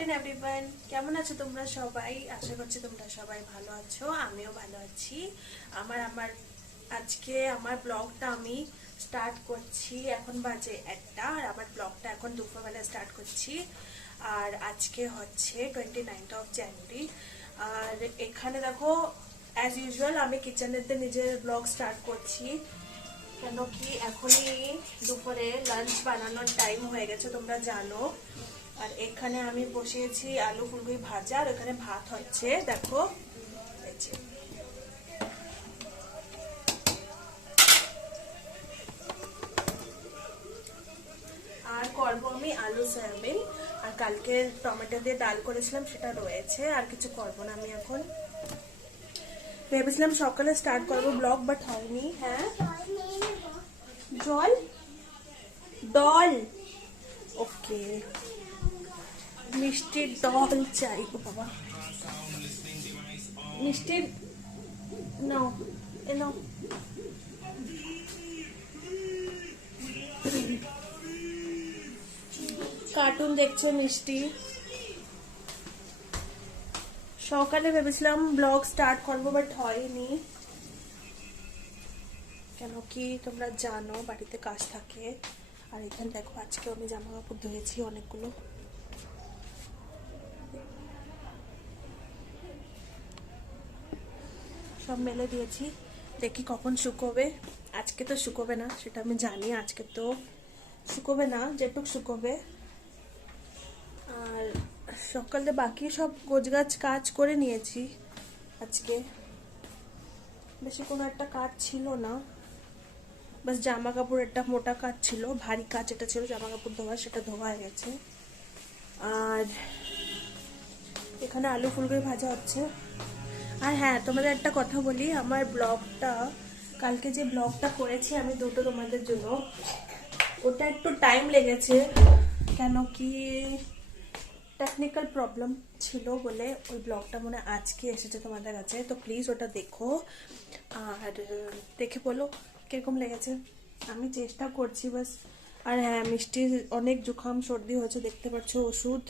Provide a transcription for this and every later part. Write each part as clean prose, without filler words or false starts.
Afternoon everyone কেমন আছো তোমরা সবাই আশা করছি তোমরা সবাই ভালো আছো আমিও ভালো আছি আমার আজকে আমার ব্লগটা আমি স্টার্ট করছি এখন বাজে 1টা আর আমার ব্লগটা এখন দুপুরবেলা স্টার্ট করছি আর আজকে হচ্ছে 29th অফ জানুয়ারি আর এখানে দেখো অ্যাজ ইউজুয়াল আমি কিচেনেতে নিজের ব্লগ স্টার্ট করছি কেন কি এখনই দুপুরে লাঞ্চ বানানোর টাইম হয়ে গেছে তোমরা জানো আর এখানে আমি বসিয়েছি আলু ফুলকপি ভাজা আর এখানে ভাত হচ্ছে দেখো আর করবো আমি আলু সয়াবিন আর কালকে টমেটো দিয়ে ডাল করেছিলাম সেটা রয়েছে আর কিছু করবো না আমি এখন ভেবেছিলাম সকালে স্টার্ট করবো ব্লগ বাট হয়নি হ্যাঁ জল ডল ওকে মিষ্টির ডল চাই গো বাবা মিষ্টির নাও এ নাও কার্টুন দেখছে মিষ্টি সকালে ভেবেছিলাম ব্লগ স্টার্ট করবো বাট হয়নি কেন কি তোমরা জানো বাড়িতে কাজ থাকে আর এখানে দেখো আজকে আমি জামা কাপড় ধুয়েছি অনেকগুলো সব মেলে দিয়েছি দেখি কখন শুকোবে আজকে তো শুকোবে না সেটা আমি জানি আজকে তো শুকোবে না যেটুক শুকোবে আর সকালে বাকি সব গোছগাছ কাজ করে নিয়েছি আজকে বেশি কোনো একটা কাজ ছিল না বাস জামা কাপড় একটা মোটা কাজ ছিল ভারী কাজ এটা ছিল জামা কাপড় ধোয়া সেটা ধোয়া হয়ে গেছে আর এখানে আলু ফুলকপি ভাজা হচ্ছে আর হ্যাঁ তোমাদের একটা কথা বলি আমার ব্লগটা কালকে যে ব্লগটা করেছি আমি দুটো তোমাদের জন্য ওটা একটু টাইম লেগেছে কেন কি টেকনিক্যাল প্রবলেম ছিল বলে ওই ব্লগটা মনে আজকে এসেছে তোমাদের কাছে তো প্লিজ ওটা দেখো আর দেখে বলো কিরকম লেগেছে আমি চেষ্টা করছি বাস আর হ্যাঁ মিষ্টির অনেক জুখাম সর্দি হয়েছে দেখতে পাচ্ছ ওষুধ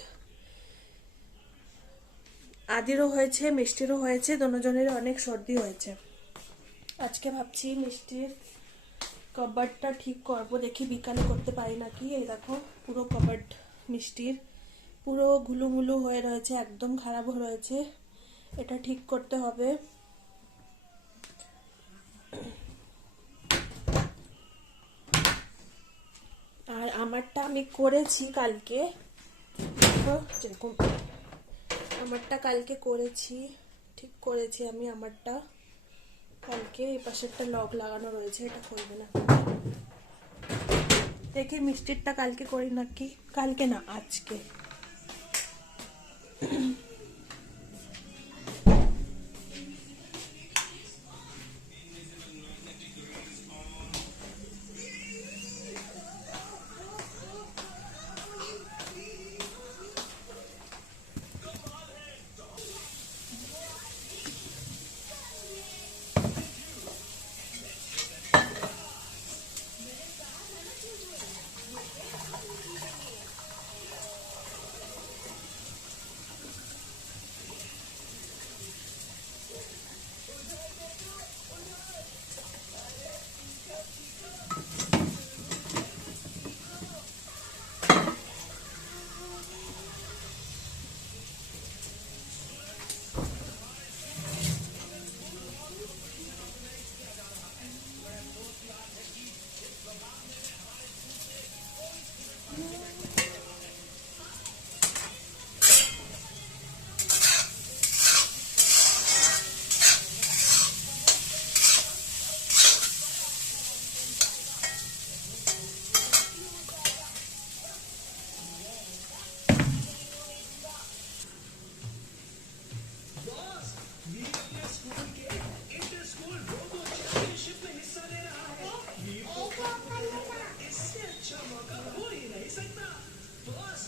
আদিরও হয়েছে মিষ্টিরও হয়েছে দুজনের অনেক সর্দি হয়েছে আজকে ভাবছি মিষ্টির কবার্ডটা ঠিক করবো দেখি বিকালে করতে পারি নাকি এই দেখো পুরো কবার্ড মিষ্টির পুরো ঘুলুমুলু হয়ে রয়েছে একদম খারাপ হয়ে রয়েছে এটা ঠিক করতে হবে আর আমারটা আমি করেছি কালকে যেরকম আমারটা কালকে করেছি ঠিক করেছি আমি আমারটা কালকে এই পাশে একটা লক লাগানো রয়েছে এটা করবে না দেখি মিষ্টিরটা কালকে করি নাকি কালকে না আজকে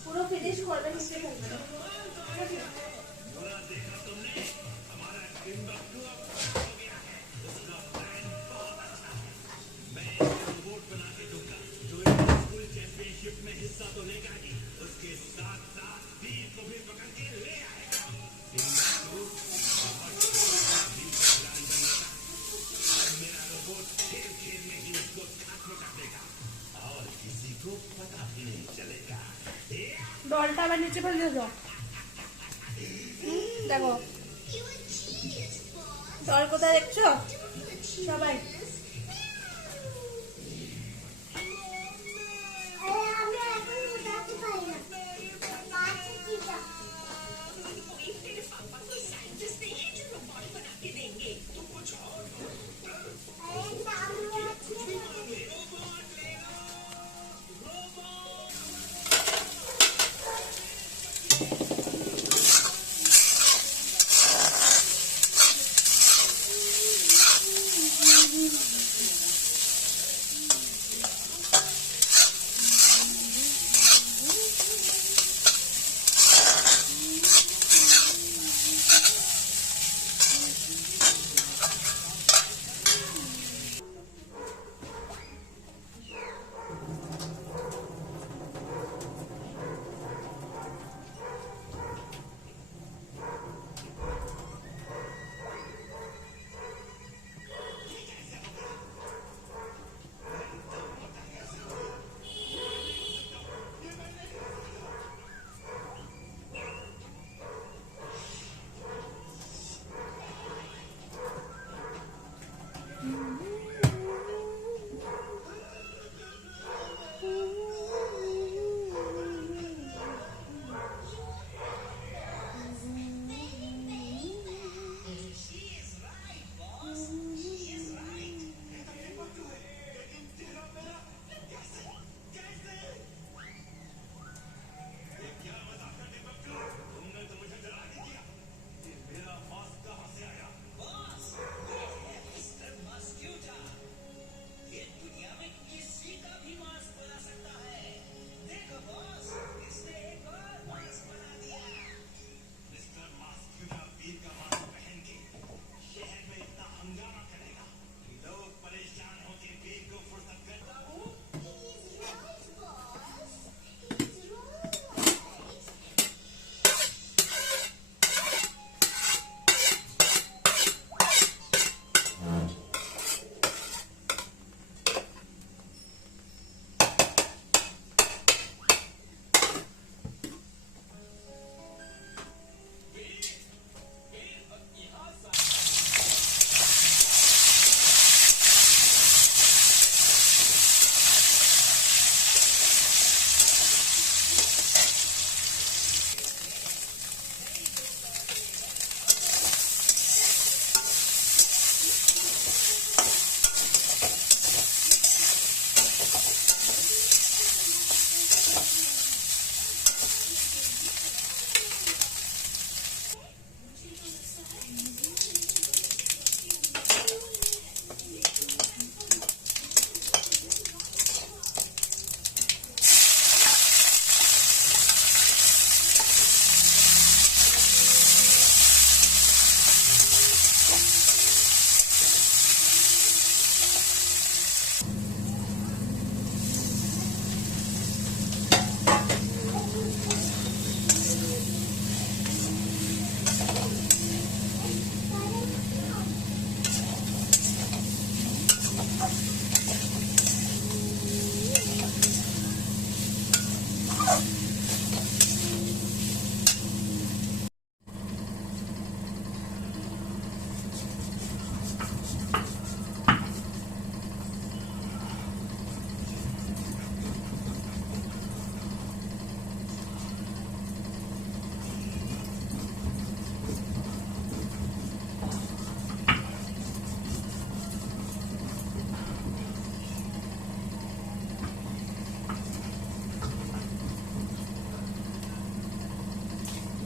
পুরো ফিনিশ করবে নিচে ফেলবে में हिस्सा तो लेगा ही उसके साथ साथ भी को भी ডলটা আবার নিচে ফেলে দিয়েছো। দেখো ডল কোথায় দেখছো সবাই?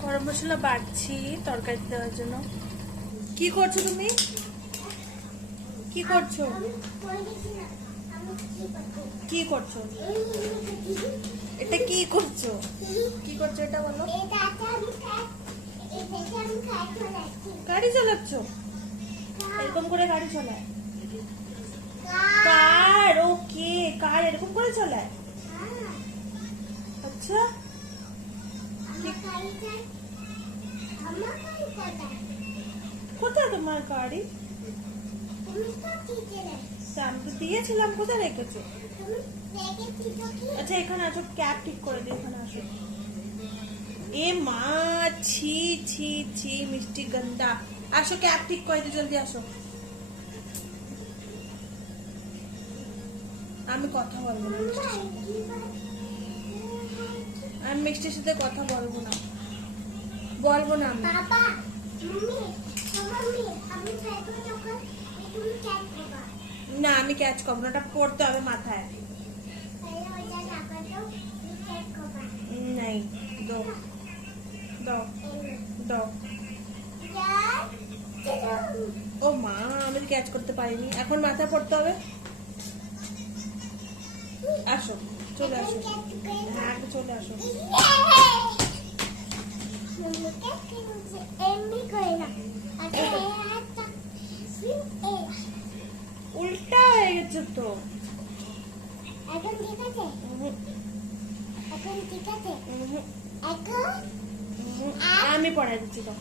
গরম মশলা বাড়ছি তরকারি দেওয়ার জন্য। কি করছো তুমি? কি করছো? কি করছো? এটা কি করছো? কি করছো এটা বলো। গাড়ি চালাচ্ছ? এরকম করে গাড়ি চালায়? কার? ওকে, কার এরকম করে চালায়? আচ্ছা, কোথায় তোমার গাড়ি? আমি তো দিয়েছিলাম, কোথায় রেখেছো? আচ্ছা এখানে আসো, ক্যাব ঠিক করে দিই, এখানে আসো। এ মা, ছি ছি ছি, মিষ্টি গন্ধা। আসো, ক্যাপ ঠিক করে দিও, জলদি আসো। আমি কথা বলবো না মিষ্টির সাথে, আমি মিষ্টির সাথে কথা বলবো না, বলবো না আমি। বাবা, মাম্মি, আমি খাইবো যখন তুমি ক্যাচ করবা। না, আমি ক্যাচ করবো না, ওটা পড়তে হবে মাথায়। তাহলে ওইটা টাকা দাও, তুমি ক্যাচ করবা। নাই, দো দাও দাও। ও মা, আমি ক্যাচ করতে পারিনি, এখন মাথায় পড়তে হবে। আসো, চলে আসো। হ্যাঁ, একটু চলে আসো। উল্টা হয়ে গেছে তো। এখন ঠিক আছে, এখন ঠিক আছে, এখন আমি পড়াই দিচ্ছি তো।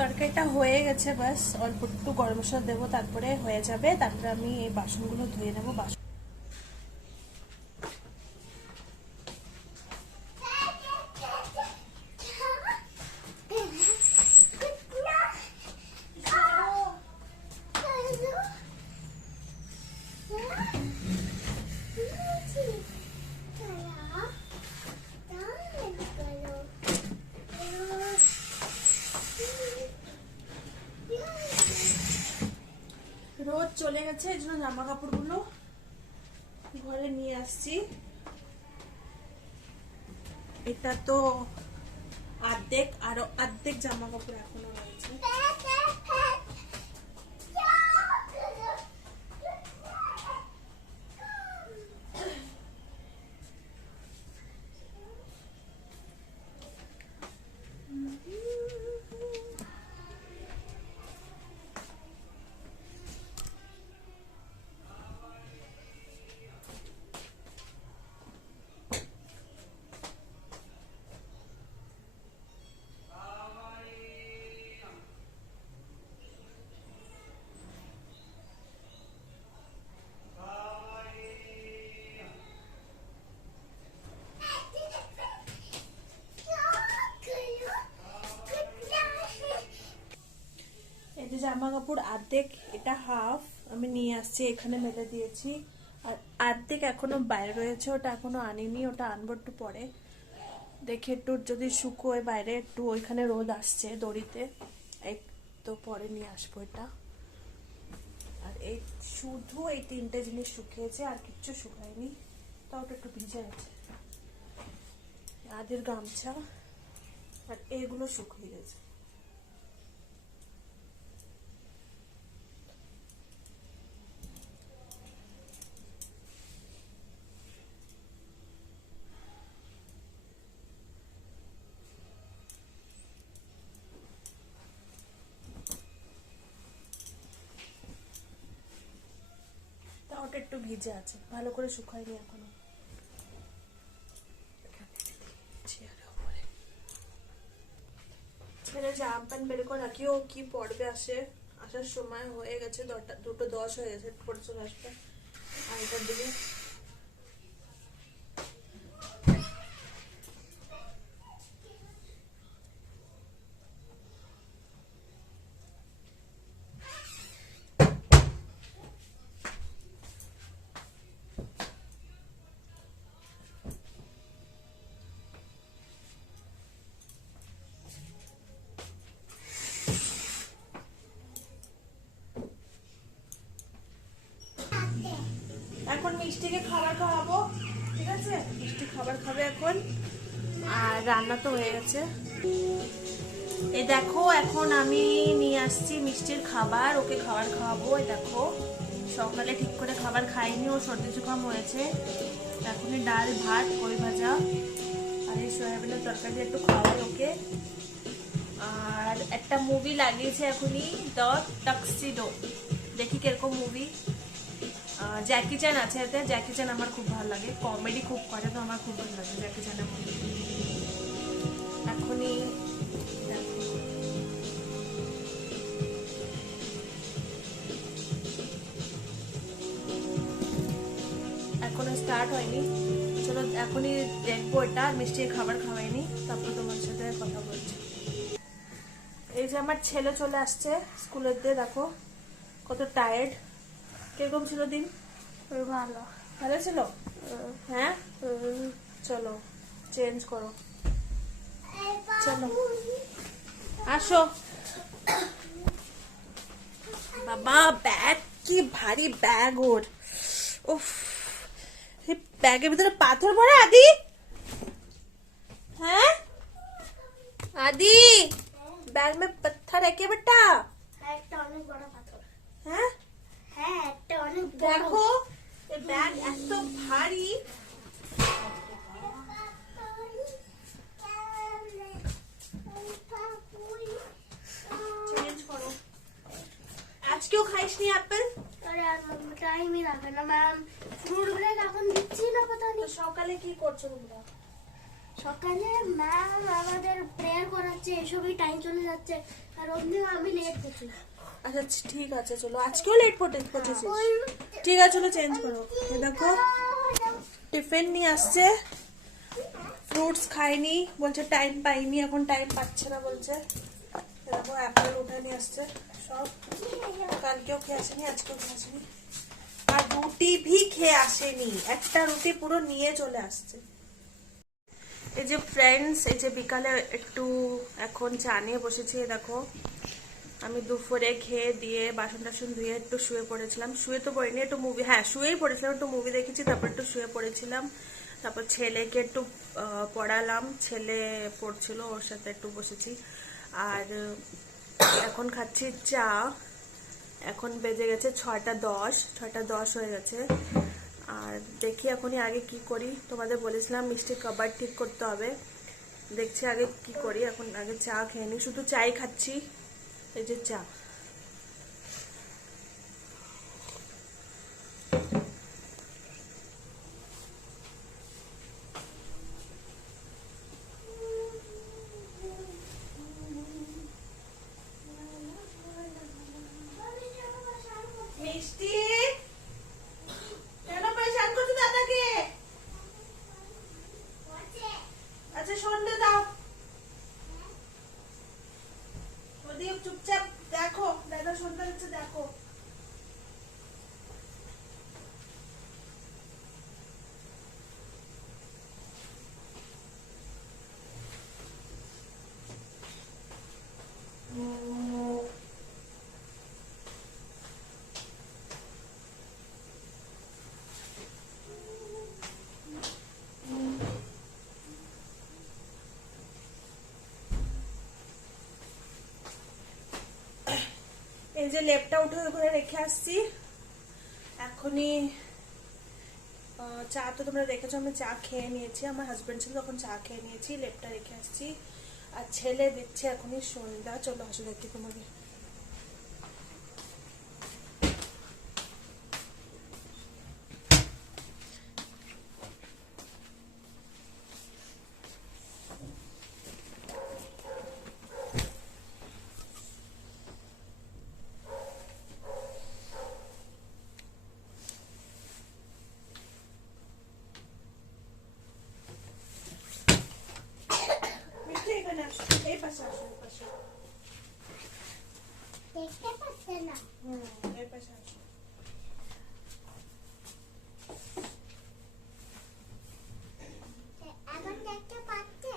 তরকারিটা হয়ে গেছে, বাস অল্প একটু গরম মশলা দেবো, তারপরে হয়ে যাবে। তারপরে আমি এই বাসনগুলো ধুয়ে নেবো। বাসন রোদ চলে গেছে, এই জন্য জামা কাপড়গুলো ঘরে নিয়ে আসছি। এটা তো অর্ধেক, আরো অর্ধেক জামা কাপড় এখনো রয়েছে। এই যে জামা কাপড় অর্ধেক, এটা হাফ আমি নিয়ে আসছি, এখানে মেলে দিয়েছি। আর অর্ধেক এখনো বাইরে রয়েছে, ওটা এখনো আনিনি, ওটা আনবো একটু পরে। দেখি একটু যদি শুকোয় বাইরে, একটু ওইখানে রোদ আসছে দড়িতে, তো পরে নিয়ে আসবো এটা। আর এই শুধু এই তিনটে জিনিস শুকিয়েছে, আর কিচ্ছু শুকায়নি, তাও ওটা একটু ভিজে আছে। আদের গামছা আর এগুলো শুকিয়ে গেছে। ওটা একটু ভিজে আছে, ভালো করে শুকায়নি এখনো। ছেলে জামা প্যান্ট বের করে রাখি, ও কি পড়বে আসার সময় হয়ে গেছে, 2:10 হয়ে গেছে, পরে চলে আসবে আড়াইটার দিকে। মিষ্টিকে খাবার খাওয়াবো, ঠিক আছে? মিষ্টি খাবার খাবে এখন। আর রান্না তো হয়ে গেছে। এই দেখো এখন আমি নিয়ে আসছি মিষ্টির খাবার, ওকে খাবার খাওয়াবো। এই দেখো সকালে ঠিক করে খাবার খাইনি, ও সর্দি জুকাম হয়েছে। এখনই ডাল ভাত কই ভাজা আর এই সয়াবিনের তরকারি একটু খাওয়াই ওকে। আর একটা মুভি লাগিয়েছে এখনই, দ্য টাক্সিডো, দেখি কিরকম মুভি। জ্যাকি চ্যান আছে এতে, জ্যাকি চ্যান আমার খুব ভালো লাগে, কমেডি খুব করে, তো আমার খুব ভালো লাগে জ্যাকি চ্যানের মুভি। এখনই এখনো স্টার্ট হয়নি, চলো এখনই দেখবো এটা। মিষ্টির খাবার খাওয়াইনি, তারপর তোমার সাথে কথা বলছি। এই যে আমার ছেলে চলে আসছে স্কুলের দিয়ে, দেখো কত টায়ার্ড। কিরকম ছিল দিন? ভালো। ভালো ছিল? হ্যাঁ, চলো চেঞ্জ করো, চলো আসো। বাবা ব্যাগ কি ভারী ব্যাগ ওর, উফ। ব্যাগের ভিতরে পাথর ভরা আদি, হ্যাঁ आदि बैग में पत्थर है क्या बेटा? একটা অনেক বড় পাথর। हैं? হ্যাঁ একটা অনেক বড়। देखो ये बैग এত ভারী। চেঞ্জ করো। আজ কেউ খাইসনি অ্যাপেল? আরে আর টাইমই লাগে না ম্যাম, ফ্রুট ব্রেক এখন দিচ্ছি না, পতা তো নেই। সকালে কি করছো তোমরা? সকালে ম্যাম আমাদের প্রেয়ার করাচ্ছে, এসবই টাইম চলে যাচ্ছে, আর অমনিও আমি লেট গেছি। আচ্ছা ঠিক আছে, চলো আজকেও লেট পড়েছিস? ঠিক আছে চলো চেঞ্জ করো। এই দেখো টিফিন নিয়ে আসছে, ফ্রুটস খাইনি বলছে, টাইম পাইনি, এখন টাইম পাচ্ছে না বলছে। এই দেখো অ্যাপেল উঠে নিয়ে আসছে সব, কালকেও খেয়ে আসেনি, আজকেও খেয়ে আসেনি। আর রুটি ভি খেয়ে আসেনি, একটা রুটি পুরো নিয়ে চলে আসছে। এই যে ফ্রেন্ডস, এই যে বিকালে একটু এখন চা নিয়ে বসেছি। দেখো আমি দুপুরে খেয়ে দিয়ে বাসন টাসন ধুয়ে একটু শুয়ে পড়েছিলাম, শুয়ে তো পড়িনি, একটু মুভি, হ্যাঁ শুয়েই পড়েছিলাম, একটু মুভি দেখেছি, তারপর একটু শুয়ে পড়েছিলাম। তারপর ছেলেকে একটু পড়ালাম, ছেলে পড়ছিল, ওর সাথে একটু বসেছি। আর এখন খাচ্ছি চা। এখন বেজে গেছে 6টা 10, 6টা 10 হয়ে গেছে। আর দেখি এখনই আগে কি করি, তোমাদের বলেছিলাম মিষ্টির কাবাড ঠিক করতে হবে, দেখছি আগে কি করি। এখন আগে চা খেয়ে নি, শুধু চাই খাচ্ছি। এই যে চা, মিষ্টি কেন পরেশান করছো দাদাকে? আচ্ছা সন্ধ্যে দাও, ওদিকে চুপচাপ দেখো, দাদা সন্ধ্যা দিচ্ছে দেখো। এই যে লেপটা উঠে ঘরে রেখে আসছি। এখনই চা তো তোমরা দেখেছো, আমি চা খেয়ে নিয়েছি, আমার হাজবেন্ড ছিল তখন চা খেয়ে নিয়েছি, লেপটা রেখে আসছি। আর ছেলে দিচ্ছে এখনই সন্ধ্যা, চলো হাসি দেখি তোমাকে। মিষ্টি এখানে আসো, এই পাশে আসো, এই পাশে। দেখতে পাচ্ছে না। এই পাশে আসো। এখন দেখতে পাচ্ছে।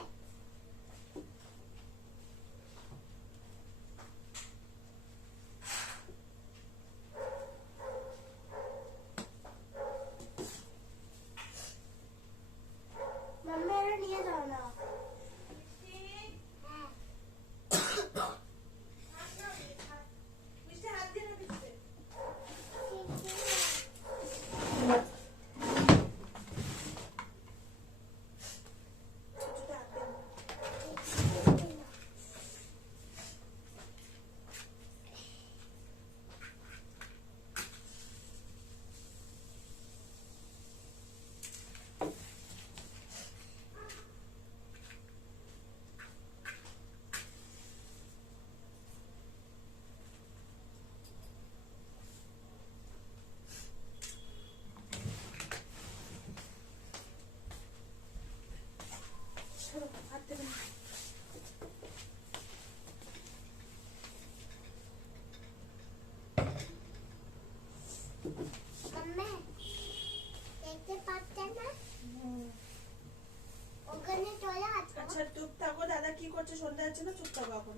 দাদা কি করছে, সন্ধ্যা হচ্ছে না, চুপ থাকো এখন।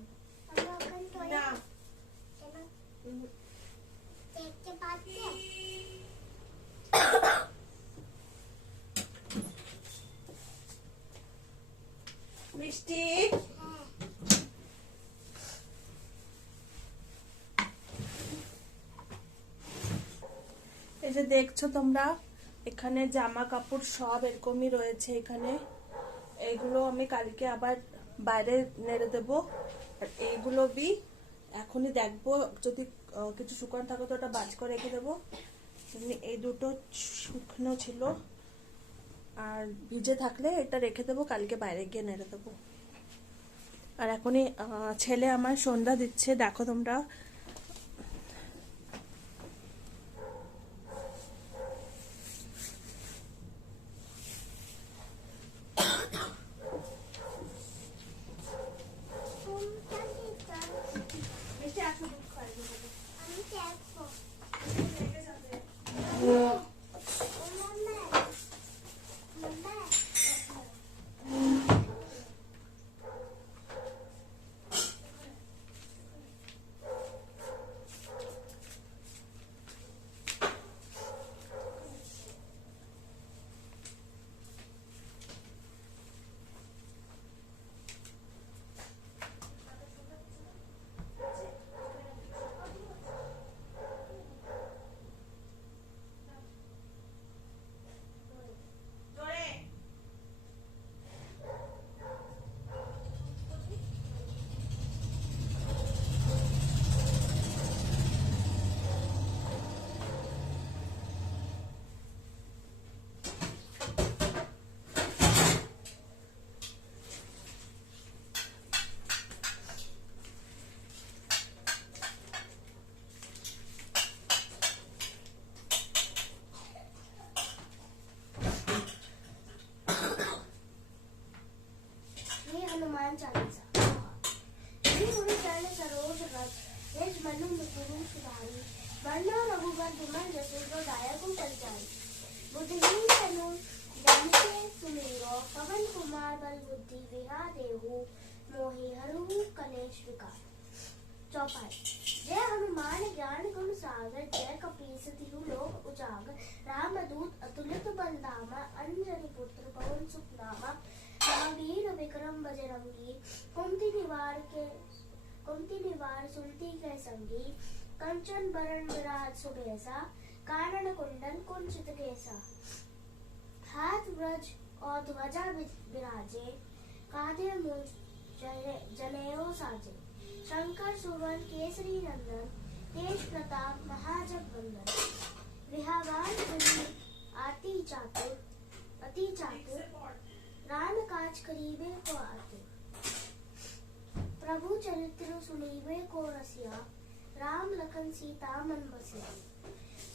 আমরা ওখানে তোলে না কেন দেখতে পাচ্ছে? মিষ্টি, হ্যাঁ এই যে দেখছো তোমরা, এখানে জামা কাপড় সব এরকমই রয়েছে এখানে। এইগুলো আমি কালকে আবার বাইরে নেড়ে দেবো। আর এইগুলো বি এখনই দেখবো, যদি কিছু শুকানো থাকে তো ওটা বাজ করে রেখে দেবো। এমনি এই দুটো শুকনো ছিল, আর ভিজে থাকলে এটা রেখে দেবো, কালকে বাইরে গিয়ে নেড়ে দেবো। আর এখনই ছেলে আমার সন্ধ্যা দিচ্ছে, দেখো তোমরা। তুমি জানি তো মিষ্টি আসো, দুধ খাই আমি দেখবো মাম্মা ये हनुमान चालीसा श्री गुरु चरण सरोज रज निज मनु मुकुरु सुधारी वरना रघुवर विमल जसु जो दायक परिचारी बुद्धिहीन तनु जानिके सुमेरो पवन कुमार बल बुद्धि विहा देहु मोहि हरहु कलेश विकार। चौपाई। जय हनुमान ज्ञान गुण सागर जय कपीस तिहु लोक उजागर रामदूत अतुलित बलधामा अंजनी पुत्र पवन सुत नामा महावीर विक्रम बजरंगी कुंती निवार सुमति के संगी कंचन बरन विराज सुबेसा कानन कुंडल कुंचित केसा हाथ व्रज और ध्वजा विराजे कांधे मूंज जनेऊ साजे शंकर सुवन केसरी नंदन तेज प्रताप महाजगवंदन विहावान गुणी अति चातुर राम काज करीबे को आतुर प्रभु चरित्र सुनीबे को रसिया राम लखन सीता मन बसिया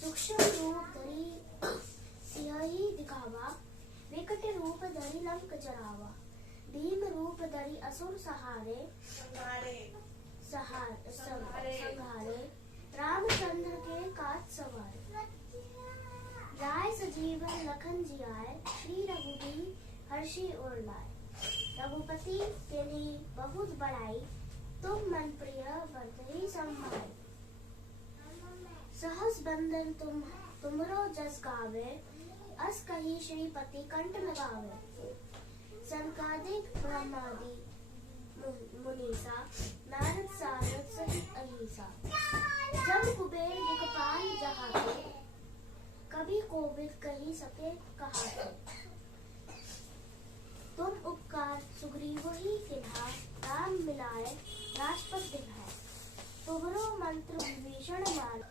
सूक्ष्म रूप धरी सिंहई दिखावा विकट रूप धरी लंक जरावा भीम रूप धरी असुर सहारे संहारे रामचंद्र के काज सवारे राय सजीवन लखन जियाए श्री रघुबीर हर्षि उर लाए रघुपति के लिए बहुत बड़ाई तुम मन प्रिय बरतहि संभाई सहस बंदन तुमरो जस गावे अस कही श्रीपति कंठ लगावे संकादिक ब्रह्मादि मुनीसा नारद सारद सहित अहिसा जब कुबेर दिखपाल जहाते कभी कोविद कही सके कहाते तुम उपकार सुग्रीव ही किन्हा राम मिलाए राजपद दिखाए तुमरो मंत्र विभीषण मान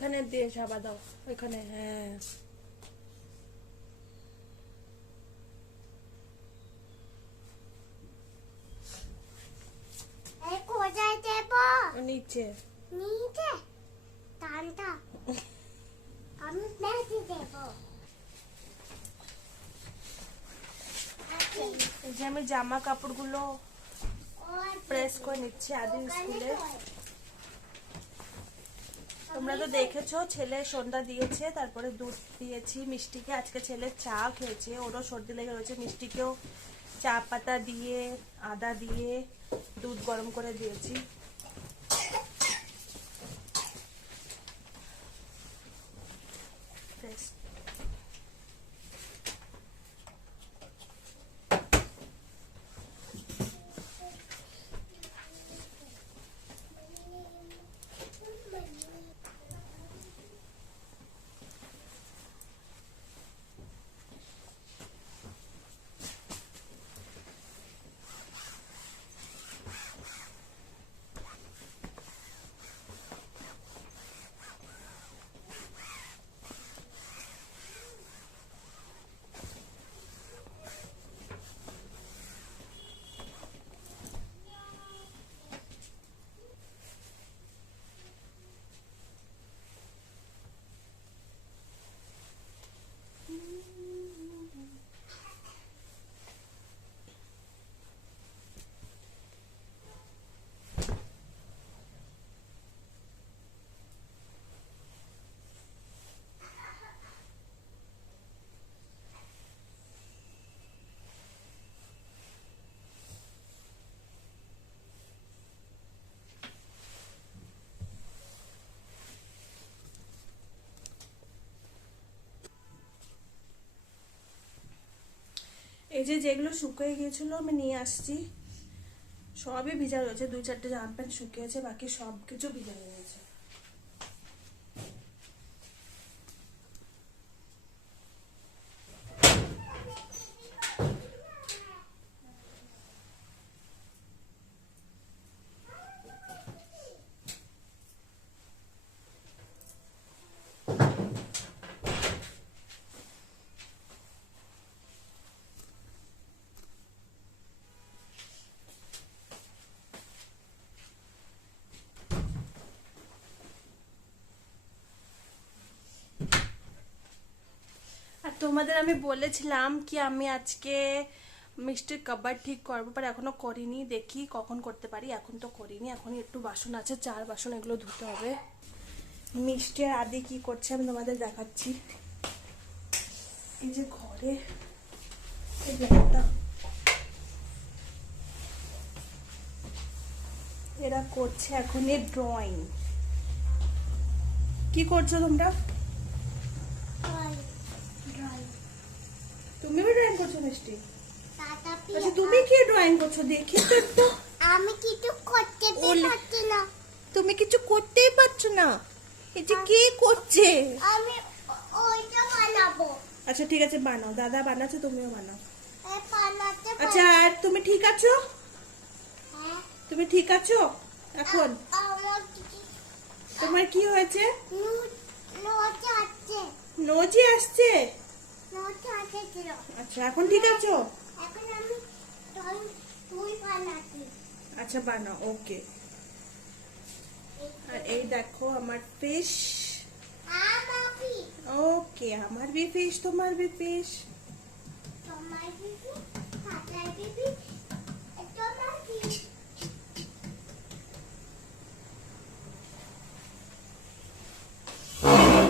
এখানে দিয়ে সাবা দাও, ওইখানে। হ্যাঁ, এই কোথায় দেব? নিচে। নিচে টানটা আমি মেহেদি দেব। এই যে আমি জামা কাপড়গুলো প্রেস করে নিচ্ছি আদির স্কুলে। তোমরা তো দেখেছো, ছেলে সন্ধ্যা দিয়েছে, তারপরে দুধ দিয়েছি মিষ্টিকে। আজকে ছেলে চা খেয়েছে, ওরও সর্দি লেগে রয়েছে। মিষ্টিকেও চা পাতা দিয়ে আদা দিয়ে দুধ গরম করে দিয়েছি। ব্যাস। এই যে যেগুলো শুকিয়ে গিয়েছিল আমি নিয়ে আসছি, সবই ভিজা রয়েছে। 2-4টে জামা প্যান্ট শুকিয়েছে, বাকি সব কিছু ভিজা রয়েছে। আর তোমাদের আমি বলেছিলাম কি আমি আজকে মিষ্টির কাবাড ঠিক করবো, পর এখনো করিনি। দেখি কখন করতে পারি। এখন তো করিনি, এখন একটু বাসন আছে, 4 বাসন, এগুলো ধুতে হবে। মিষ্টি আর আদি কি করছে আমি তোমাদের দেখাচ্ছি। এই যে ঘরে এই ব্যাগটা, এরা করছে এখন এই ড্রয়িং। কি করছো তোমরা? তুমিও ড্রয়িং করছো মিষ্টি? আচ্ছা, তুমি কি ড্রয়িং করছো দেখি তো একটু। আমি কিছু করতে পারছি না। তুমি কিছু করতেই পারছো না? এই যে কি করছে? আমি ওইটা বানাবো। আচ্ছা ঠিক আছে, বানাও। দাদা বানাচ্ছে, তুমিও বানাও। বানাতে আচ্ছা, আর তুমি ঠিক আছো? হ্যাঁ। তুমি ঠিক আছো এখন? আমার কিছু তোমার কি হয়েছে? নোট আছে। নজি আসছে? নোট আছে ছিল। আচ্ছা, এখন ঠিক আছো? এখন আমি তুই বানাচ্ছি। আচ্ছা বানাও, ওকে। আর এই দেখো আমার ফিশ। আমাবি ওকে, আমার বি ফিশ, তোমার বি ফিশ। তোমার বিবি খাতার বিবি তোমার বিবি।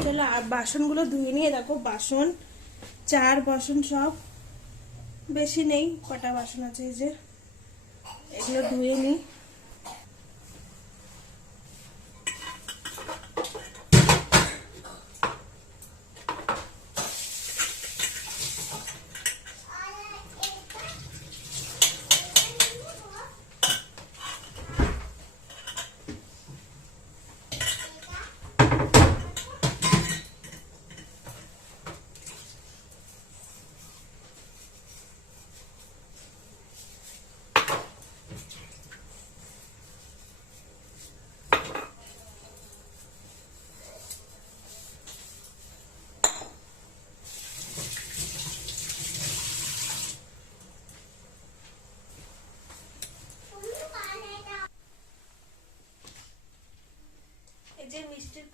চলো আর বাসনগুলো ধুয়ে নিয়ে দেখো। বাসন 4 বাসন, সব বেশি নেই, কটা বাসন আছে। এই যে এগুলো ধুয়ে নিই।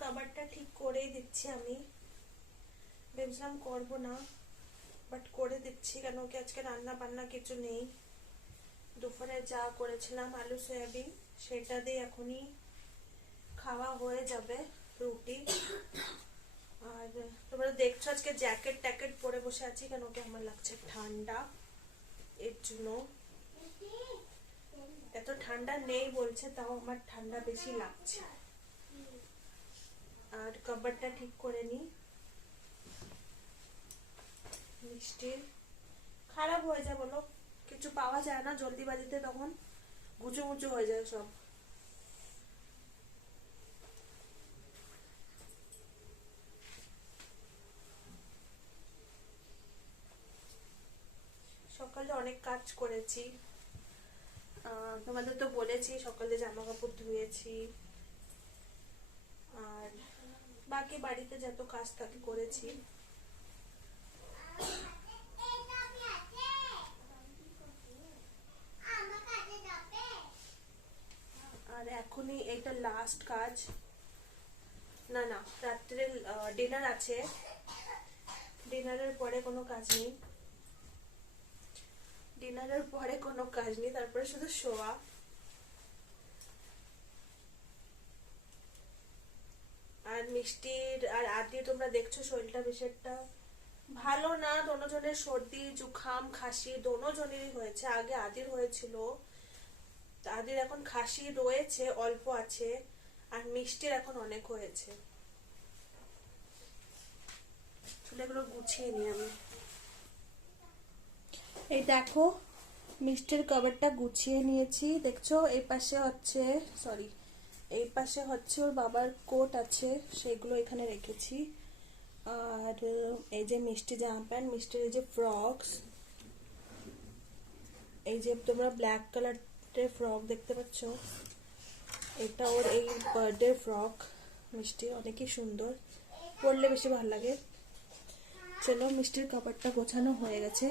খাবারটা ঠিক করেই দিচ্ছি আমি, ভেবেছিলাম করবো না বাট করে দিচ্ছি, কেন কি আজকে রান্না বান্না কিছু নেই। দুপুরে যা করেছিলাম আলু সয়াবিন সেটা দিয়ে এখনই খাওয়া হয়ে যাবে, রুটি। আর তোমরা দেখছো আজকে জ্যাকেট ট্যাকেট পরে বসে আছি, কেন কি আমার লাগছে ঠান্ডা, এর জন্য। এত ঠান্ডা নেই বলছে, তাও আমার ঠান্ডা বেশি লাগছে। আর কভারটা ঠিক করে নি, মিষ্টির খারাপ হয়ে যায় বলো, কিছু পাওয়া যায় না জলদিবাজিতে, তখন গুচু মুচু হয়ে যায় সব। সকালে অনেক কাজ করেছি, তোমাদের তো বলেছি সকালে জামা কাপড় ধুয়েছি, আর বাকি বাড়িতে যত কাজ থাকে করেছি। আর এখনই এটা লাস্ট কাজ, না না রাত্রে ডিনার আছে, ডিনারের পরে কোনো কাজ নেই, ডিনারের পরে কোনো কাজ নেই, তারপরে শুধু শোয়া। আর মিষ্টির আর আদি তোমরা দেখছো শরীরটা বেশ একটা ভালো না, দোনোজনের সর্দি জুখাম খাসি দোনোজনেরই হয়েছে। আগে আদির হয়েছিল, আদির এখন খাসি রয়েছে, অল্প আছে, আর মিষ্টির এখন অনেক হয়েছে। চুলগুলো গুছিয়ে নিই আমি। এই দেখো মিষ্টির কভারটা গুছিয়ে নিয়েছি, দেখছো এই পাশে হচ্ছে, সরি এই পাশে হচ্ছে ওর বাবার কোট আছে, সেগুলো এখানে রেখেছি। আর এই যে মিষ্টি জামা প্যান্ট, মিষ্টির এই যে ফ্রকস, এই যে তোমরা ব্ল্যাক কালারের ফ্রক দেখতে পাচ্ছ, এটা ওর এই বার্থডে ফ্রক, মিষ্টি অনেকই সুন্দর, পরলে বেশি ভালো লাগে। চলো মিষ্টির কাপড়টা গোছানো হয়ে গেছে,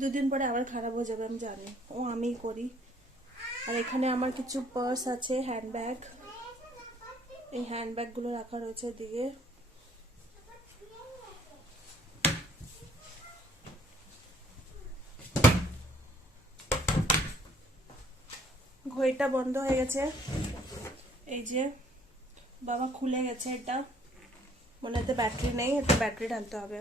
দুদিন পরে আবার খারাপ হয়ে যাবে আমি জানি, ও আমিই করি। আর এখানে আমার কিছু পার্স আছে, হ্যান্ডব্যাগ, এই হ্যান্ডব্যাগগুলো রাখা রয়েছে দিকে। ঘড়িটা বন্ধ হয়ে গেছে, এই যে বাবা খুলে গেছে, এটা মনে হচ্ছে ব্যাটারি নেই, এটা ব্যাটারি ঢালতে হবে।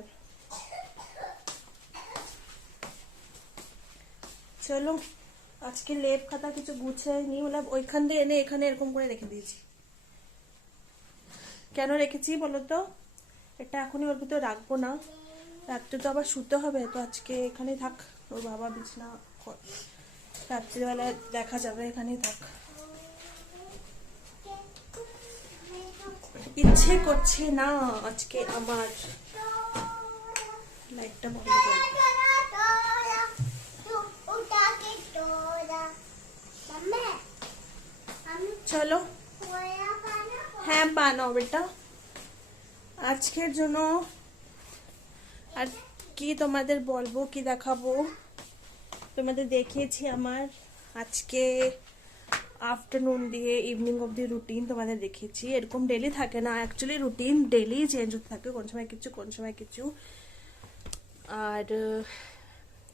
চলো আজকে লেপ খাতা কিছু গুছিয়ে নি, মানে ওইখান দিয়ে এনে এখানে এরকম করে রেখে দিয়েছি। কেন রেখেছি বলো তো, এটা এখনই ওর ভিতরে রাখবো না, রাত্রে তো আবার শুতে হবে, তো আজকে এখানেই থাক, ওর বাবা বিছনা রাত্রিবেলা দেখা যাবে, এখানেই থাক। ইচ্ছে করছে না আজকে আমার, লাইটটা বন্ধ করে। চলো হ্যাঁ বানাও বেটা আজকের জন্য। আর কি তোমাদের বলবো, কি দেখাবো, তোমাদের দেখিয়েছি আমার আজকে আফটারনুন দিয়ে ইভিনিং অবধি রুটিন তোমাদের দেখিয়েছি। এরকম ডেলি থাকে না, অ্যাকচুয়ালি রুটিন ডেলি চেঞ্জ হতে থাকে, কোন সময় কিছু কোন সময় কিছু। আর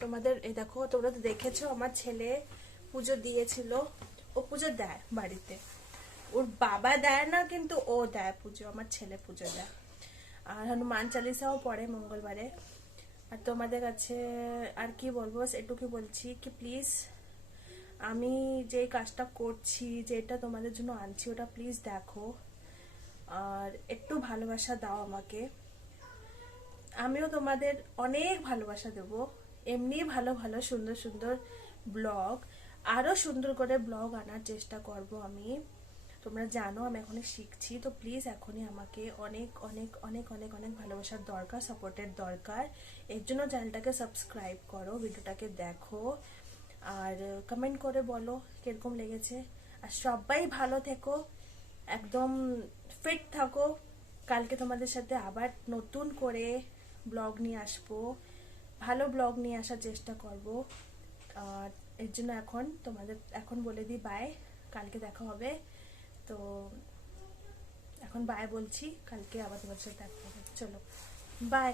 তোমাদের এই দেখো, তোমরা তো দেখেছো আমার ছেলে পুজো দিয়েছিল, ও পুজো দেয় বাড়িতে, ওর বাবা দেয় না কিন্তু ও দেয় পুজো, আমার ছেলে পুজো দেয়। আর হনুমান চালিসাও পড়ে মঙ্গলবারে। আর তোমাদের কাছে আর কি বলবো, এটুকুই বলছি কি প্লিজ আমি যে কাজটা করছি, যেটা তোমাদের জন্য আনছি, ওটা প্লিজ দেখো আর একটু ভালোবাসা দাও আমাকে, আমিও তোমাদের অনেক ভালোবাসা দেব। এমনি ভালো ভালো সুন্দর সুন্দর ব্লগ, আরো সুন্দর করে ব্লগ আনার চেষ্টা করব আমি। তোমরা জানো আমি এখনই শিখছি, তো প্লিজ এখনই আমাকে অনেক অনেক অনেক অনেক অনেক ভালোবাসার দরকার, সাপোর্টের দরকার। এর জন্য চ্যানেলটাকে সাবস্ক্রাইব করো, ভিডিওটাকে দেখো, আর কমেন্ট করে বলো কিরকম লেগেছে। আর সবাই ভালো থেকো, একদম ফিট থাকো। কালকে তোমাদের সাথে আবার নতুন করে ব্লগ নিয়ে আসবো, ভালো ব্লগ নিয়ে আসার চেষ্টা করব। আর এর জন্য এখন বলে দিই বাই, কালকে দেখা হবে। তো এখন বাই বলছি, কালকে আবার তোমার সাথে দেখা হবে। চলো বাই।